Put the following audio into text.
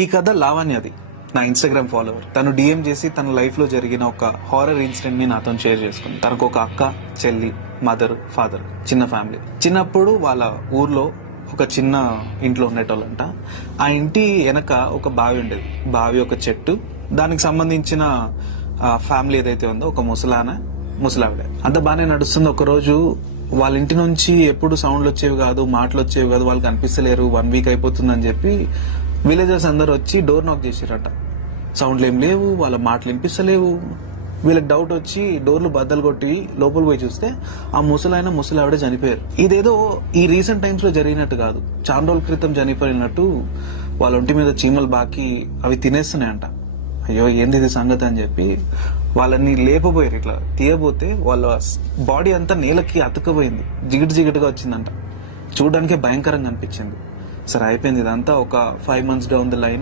ఈ కథ లావణ్యది, నా ఇన్స్టాగ్రామ్ ఫాలోవర్. తను డిఎం చేసి తన లైఫ్ లో జరిగిన ఒక హారర్ ఇన్సిడెంట్ ని నాతో షేర్ చేసుకుంది. తనకు ఒక అక్క, చెల్లి, మదర్, ఫాదర్, చిన్న ఫ్యామిలీ. చిన్నప్పుడు వాళ్ళ ఊర్లో ఒక చిన్న ఇంట్లో ఉండేటోళ్ళంట. ఆ ఇంటి వెనక ఒక బావి ఉండేది. బావి ఒక చెట్టు, దానికి సంబంధించిన ఫ్యామిలీ ఏదైతే ఉందో ఒక ముసలావిడ. అంత బాగానే నడుస్తుంది. ఒక రోజు వాళ్ళ ఇంటి నుంచి ఎప్పుడు సౌండ్లు వచ్చేవి కాదు, మాటలు వచ్చేవి కాదు, వాళ్ళకి అనిపిస్తలేరు. 1 వీక్ అయిపోతుందని చెప్పి విలేజర్స్ అందరు వచ్చి డోర్ నాక్ చేసిరట. సౌండ్లు ఏం లేవు, వాళ్ళ మాటలు వినిపిస్తలేవు. వీళ్ళకి డౌట్ వచ్చి డోర్లు బద్దలు కొట్టి లోపల పోయి చూస్తే ఆ ముసలావిడ చనిపోయారు. ఇదేదో ఈ రీసెంట్ టైమ్స్ లో జరిగినట్టు కాదు, చాలా రోజుల క్రితం చనిపోయినట్టు. వాళ్ళ ఒంటి మీద చీమలు బాకి అవి తినేస్తున్నాయంట. అయ్యో ఏంది ఇది సంగతి అని చెప్పి వాళ్ళని లేపబోయారు. ఇట్లా తీయబోతే వాళ్ళ బాడీ అంతా నేలకి అతుకపోయింది, జిగిటిగా వచ్చిందంట. చూడడానికే భయంకరంగా అనిపించింది. సరే అయిపోయింది. ఇదంతా ఒక 5 months డౌన్ ద లైన్